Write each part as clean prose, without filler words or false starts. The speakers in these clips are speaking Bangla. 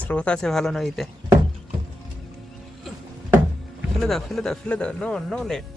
স্রোত আছে ভালো নদীতে। ফেলে দাও ফেলে দাও ফেলে দাও, no no late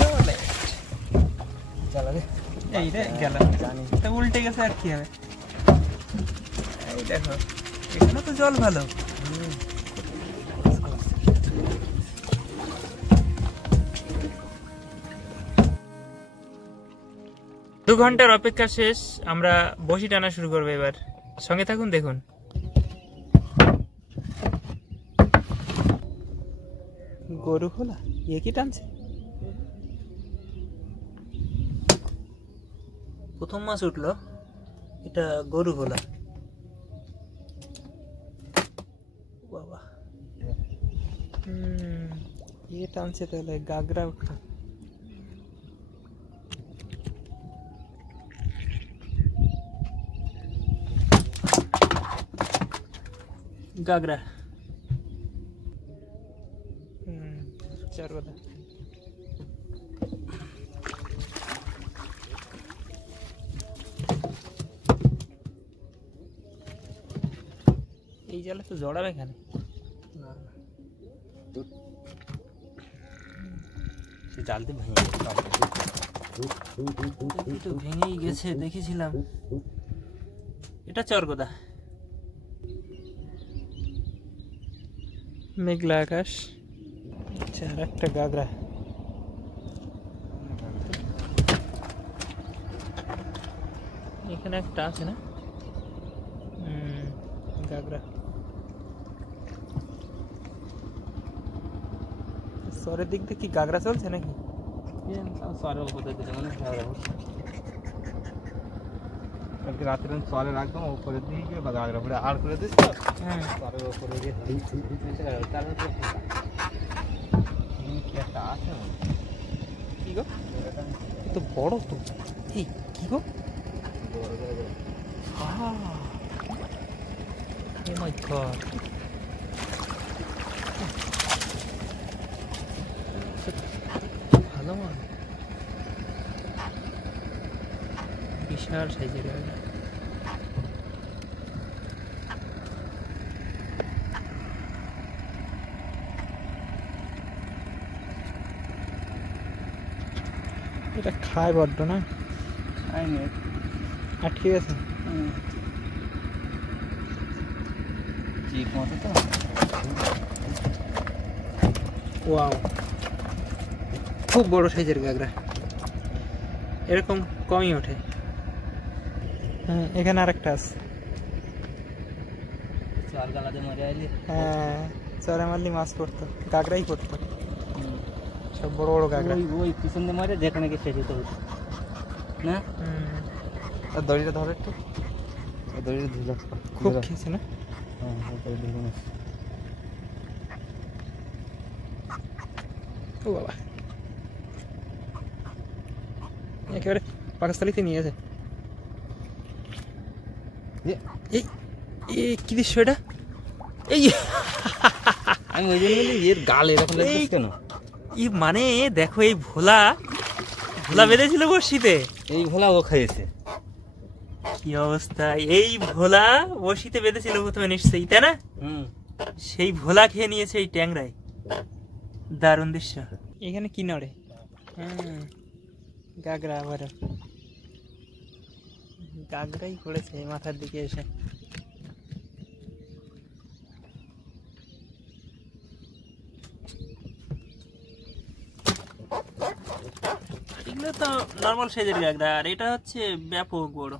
no late. চালাবে এই রে গেল, তা উল্টে গেছে আর কি হবে। এই দেখো এখানে তো জল ভালো। 2 ঘন্টার অপেক্ষা শেষ, আমরা বসি টানা শুরু করবো এবার। সঙ্গে থাকুন, দেখুন। গরু খোলা ইয়ে কি টানছে? প্রথম মাছ উঠলো, এটা গরু খোলা। বাবা ইয়ে টানছে তাহলে, গাগরা উঠলো। গাগরা চার কথা। এই জালে তো জড়াবে এখানে জালতে ভেঙেই গেছে, দেখেছিলাম। এটা চরগোদা। মেঘলা আকাশ, আচ্ছা আর একটা গাগরা। এখানে একটা আছে না, গাগরা। সরের দিক দিয়ে কি গাগরা চলছে নাকি? রাত্রে সরে রাখতাম উপরের দিকে বা গাগরা পরে আর করে দিস তো। সরের উপরে দিয়ে কি একটা আছে, কি গো তো বড় তো, এই কি গো? Oh my god, ভালো মাছ, বিশাল সাইজের গাগরা। এটা খায় বড্ড না, আটকে গেছে। জিপ মতো তো। ওয়াও, খুব বড় সাইজের গাগরা, এরকম কমই ওঠে। হ্যাঁ এখানে আরেকটা আছে। চার গালাতে মারে আইলি। হ্যাঁ চরে মারলি মাছ পড়তো, গাগরাই পড়তো, সব বড় বড় গাগরা। ওই পিছন দিয়ে মারে যেখানে গিয়ে শেষ হতে হতো না। আর দড়িটা ধরে একটু, দড়িটা ধুলো খুব খেয়েছে না। ও বাবা, একেবারে পাকস্থালিতে নিয়ে আছে। এই এই কি দৃশ্য এটা? এই আমি ওই জন্য এর গাল এরকম লাগছে কেন? এই মানে দেখো, এই ভোলা ভোলা বেঁধেছিল বড়শিতে, এই ভোলা ও খাইছে। কি অবস্থা, এই ভোলা বড়শিতে বেঁধেছিল প্রথমে নিশ্চয়ই, তাই না? সেই ভোলা খেয়ে নিয়েছে এই ট্যাংরাই। দারুণ দৃশ্য। এখানে কি নড়ে? গাগরা, আবার গাগরাই পড়েছে মাথার দিকে এসে। এগুলো তো নর্মাল সাইজের গাগরা, আর এটা হচ্ছে ব্যাপক বড়।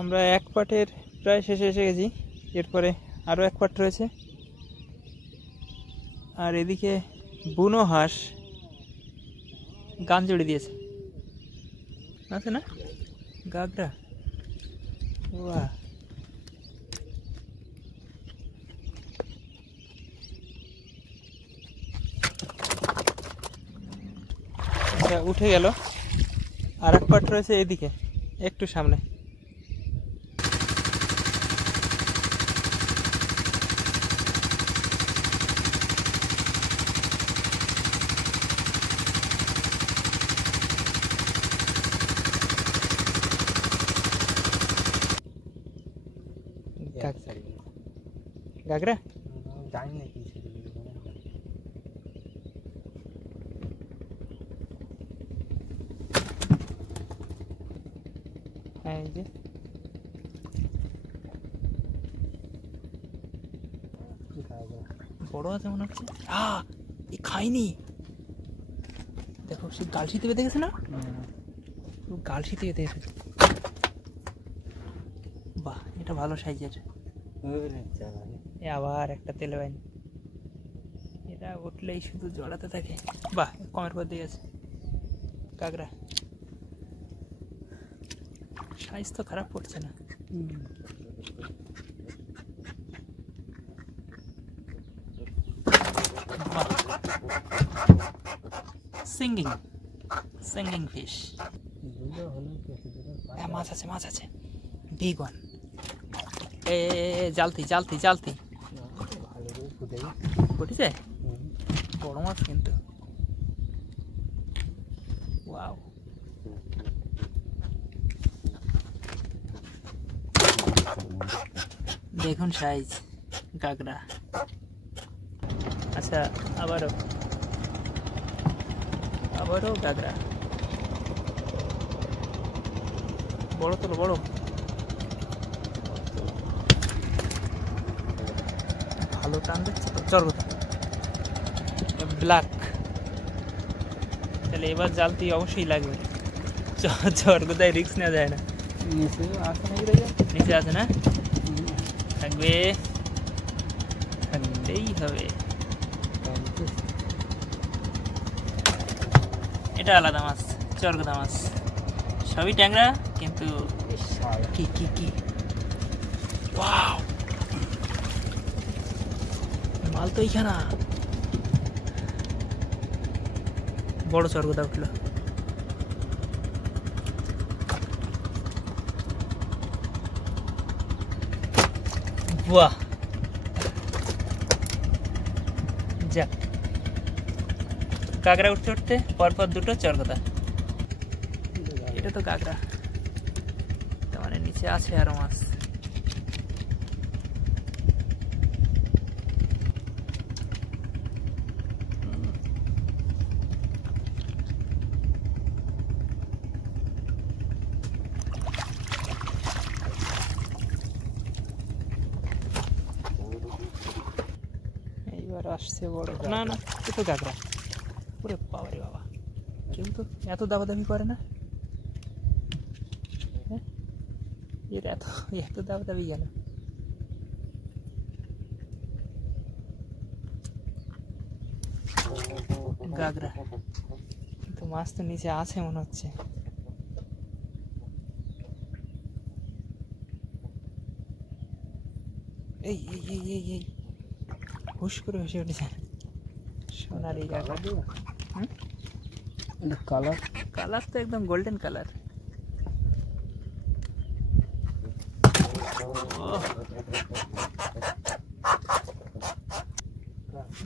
আমরা এক পাটের প্রায় শেষে এসে গেছি, এরপরে আরো এক পাট রয়েছে। আর এদিকে বুনো হাঁস গান জুড়ে দিয়েছে, আছে না গাগরা? বাহ, উঠে গেল। আর এক পাট রয়েছে এদিকে একটু সামনে। গাগরা জানি না কি এই যে বড় আছে মনে হচ্ছে। এ খাইনি, দেখো সে গালসিতে বেঁধে গেছে না, গালসিতে বেঁধে গেছে। বাহ, এটা ভালো সাইজের। আবার একটা তেলে বাইন, এটা উঠলেই শুধু জড়াতে থাকে। বাহ, কমের পর দিয়ে গেছে কাঁকড়া। সাইজ তো খারাপ পড়ছে না। Singing fish. মাছ আছে, মাছ আছে, বিগ ওয়ান। এ জালতি জালতি জালতি ফুটেছে, বড় মাছ কিন্তু। ওয়াও, দেখুন সাইজ কাঁকড়া। আচ্ছা, আবারও আবারও কাঁকড়া। বড় তোলো, বড়। ভালো টান দিচ্ছে তো। চরগোদা ব্ল্যাক। তাহলে এবার জালতি অবশ্যই লাগবে। চরগোদায় রিস্ক নেওয়া যায় না। নিচে আছে না, থাকবে, থাকতেই হবে। এটা আলাদা মাছ, চরগোদা মাছ। সবই ট্যাংরা, কিন্তু কি কি কি ওয়াও, মাল তো এইখানা। বড় চরগোদা উঠলো। বাহ, যাক, কাঁকড়া উঠতে উঠতে পরপর দুটো চরগোদা। এটা তো কাঁকড়া, তার মানে নিচে আছে আরো মাছ। এইবার আসছে বড়। না না, এ তো কাঁকড়া। ওরে বাবা রে বাবা, কেউ তো এত দাবাদাবি করে না। এর এত এত দাবাদাবি কেন? গাগরা, কিন্তু মাছ তো নিচে আছে মনে হচ্ছে। এই এই এই এই এই হুশ করে ভেসে উঠেছে সোনালি গাগরা। কালার কালার তো একদম গোল্ডেন কালার।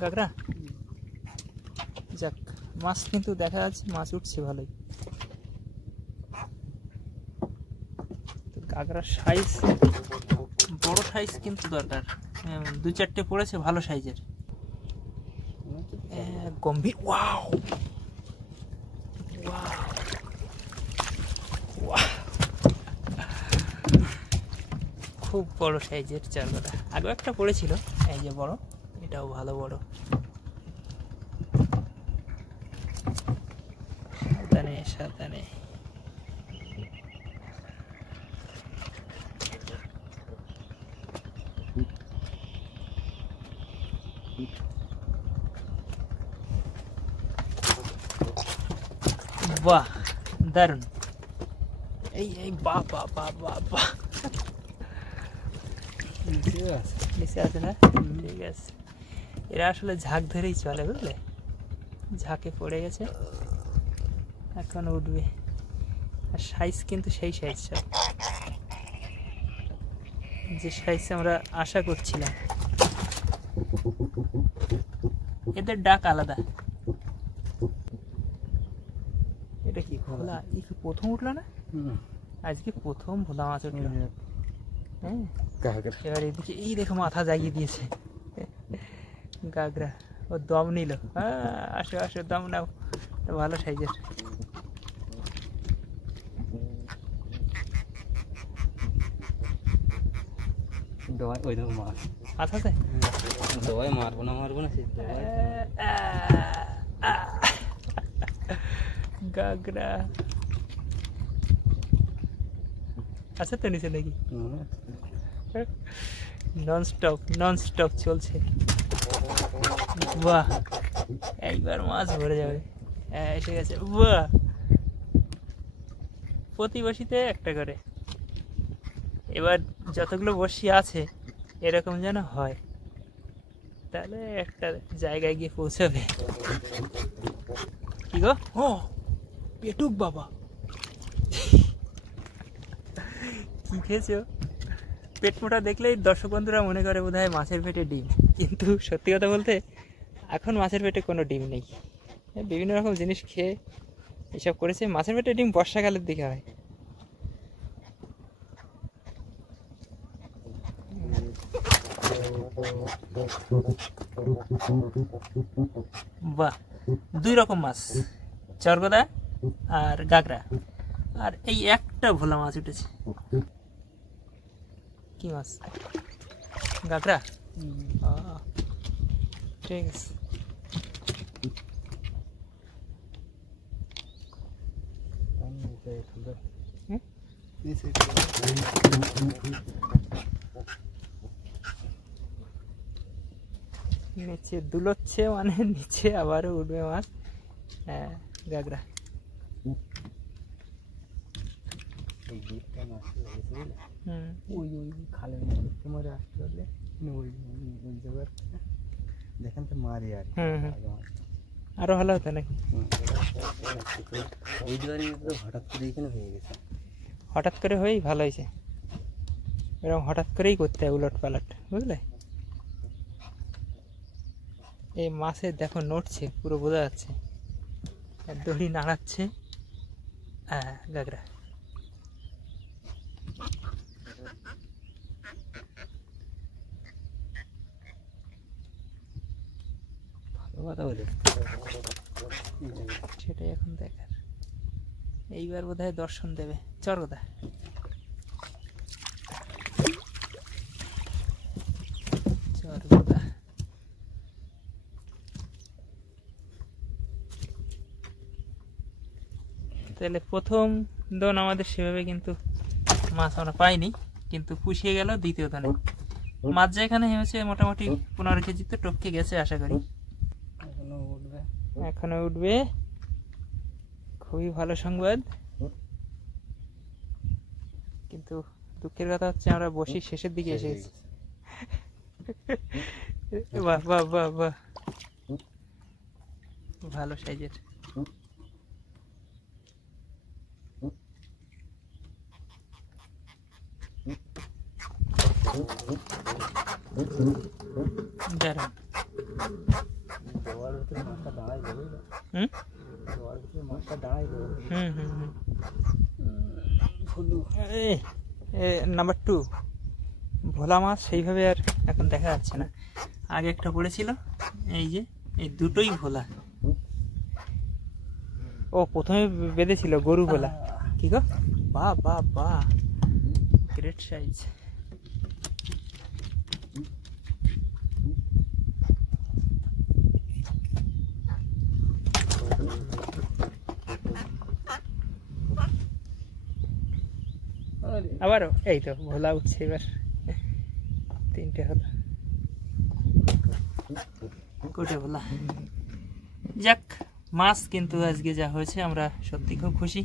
গাগরা, যাক, মাছ কিন্তু দেখা যাচ্ছে, মাছ উঠছে ভালোই। গাগরার সাইজ, বড় সাইজ কিন্তু দরকার। দু চারটে পড়েছে ভালো সাইজের, গম্ভীর। ওয়াও, খুব বড় সাইজের চরগোদা। আগে একটা পড়েছিল, এই যে বড়, এটাও ভালো বড়। সাবধানে সাবধানে। বাহ, দারুণ। এই এই বাহ বাহ বাহ বাহ বাহ, নিচে আছে না? ঠিক আছে, এরা আসলে ঝাঁক ধরেই চলে, বুঝলে? ঝাঁকে পড়ে গেছে, এখন উঠবে। আর সাইজ কিন্তু সেই সাইজ, সব যে সাইজ আমরা আশা করছিলাম। এদের ডাক আলাদা। এটা কি ভোলা? এই কি প্রথম উঠলো না? আজকে প্রথম ভোলা মাছ উঠলো। হ্যাঁ গাগরা এবার এদিকে এই দেখো মাথা জাগিয়ে দিয়েছে গাগরা, ও দম নিল। আসো আসো দম নাও, ভালো সাইজের। দোয়াই ওই দেখো মাছ মাছ আছে, দোয়াই মারবো না সেই গাগরা আছে তো নিচে নাকি? নন স্টপ চলছে। বাহ, একবার মাছ ভরে যাবে। এসে গেছে। বাহ, প্রতি বসিতে একটা করে। এবার যতগুলো বসি আছে এরকম যেন হয়, তাহলে একটা জায়গায় গিয়ে পৌঁছাবে। কি গো? ও পেটুক বাবা, কি খেয়েছো? পেট মোটা দেখলেই দর্শক বন্ধুরা মনে করে বোধহয় মাছের পেটে ডিম, কিন্তু সত্যি কথা বলতে এখন মাছের পেটে কোনো ডিম নেই। বিভিন্ন রকম জিনিস খেয়ে এসব করেছে। মাছের পেটে ডিম বর্ষাকালের দিকে হয়। বাহ, দুই রকম মাছ, চরগদা আর গাগরা, আর এই একটা ভোলা মাছ উঠেছে। কি মাছ? গাগরা। ঠিক আছে। নিচে দুলোচ্ছে, মানে নিচে আবারও উঠবে মাছ। হ্যাঁ, গাগরা। খালের মধ্যে আসতে পারলে ওই জায়গার দেখেন তো মারি আর আরো ভালো হতো নাকি? ওই জায়গায় হঠাৎ করে এখানে হয়ে গেছে। হঠাৎ করে হয়েই ভালো হয়েছে। এরকম হঠাৎ করেই করতে হয় উলট পালট, বুঝলে? এই মাছের দেখো নড়ছে, পুরো বোঝা যাচ্ছে, দড়ি নাড়াচ্ছে। গাগরা। সেটাই এখন দেখার। এইবার বোধহয় দর্শন দেবে চরগদা। চরগদা তাহলে প্রথম দন আমাদের সেভাবে কিন্তু মাছ আমরা পাইনি, কিন্তু পুষিয়ে গেল দ্বিতীয় দনে। মাছ যেখানে হয়েছে মোটামুটি 15 কেজি তো টপকে গেছে আশা করি। এখনো উঠবে, খুবই ভালো সংবাদ। কিন্তু দুঃখের কথা হচ্ছে আমরা বসি শেষের দিকে এসে গেছি। বাহ বাহ বাহ বাহ, ভালো সাইজের। দাঁড়ান, নাম্বার 2 ভোলা মাছ সেইভাবে আর এখন দেখা যাচ্ছে না। আগে একটা পড়েছিল, এই যে এই দুটোই ভোলা। ও প্রথমে বেঁধেছিল গরু ভোলা। কি গো? বাহ বাহ বাহ, গ্রেট সাইজ। আবারও এই তো ভোলা উঠছে, এবার 3টে হলো। কোটে ভোলা। যাক, মাছ কিন্তু আজকে যা হয়েছে আমরা সত্যি খুব খুশি।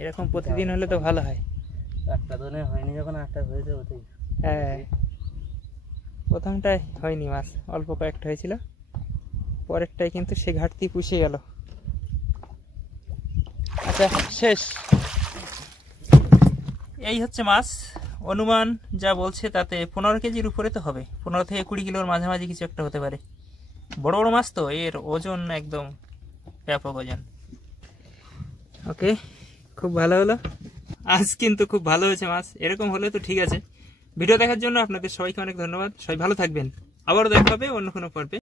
এরকম প্রতিদিন হলে তো ভালো হয়। একটা দনে হয়নি, যখন একটা হয়েছে ওটাই। হ্যাঁ, প্রথমটাই হয়নি, মাছ অল্প কয়েকটা হয়েছিল, পরেরটাই কিন্তু সে ঘাটতি পুষিয়ে গেল। আচ্ছা, শেষ। এই হচ্ছে মাছ। অনুমান যা বলছে তাতে 15 কেজির উপরে তো হবে, 15 থেকে 20 কিলোর মাঝামাঝি কিছু একটা হতে পারে। বড় বড় মাছ তো, এর ওজন একদম ব্যাপক ওজন। ওকে, খুব ভালো হলো আজ, কিন্তু খুব ভালো হয়েছে মাছ। এরকম হলে তো ঠিক আছে, ভিডিও দেখার জন্য আপনাদের সবাইকে অনেক ধন্যবাদ। সবাই ভালো থাকবেন, আবারও দেখা হবে অন্য কোনো পর্বে।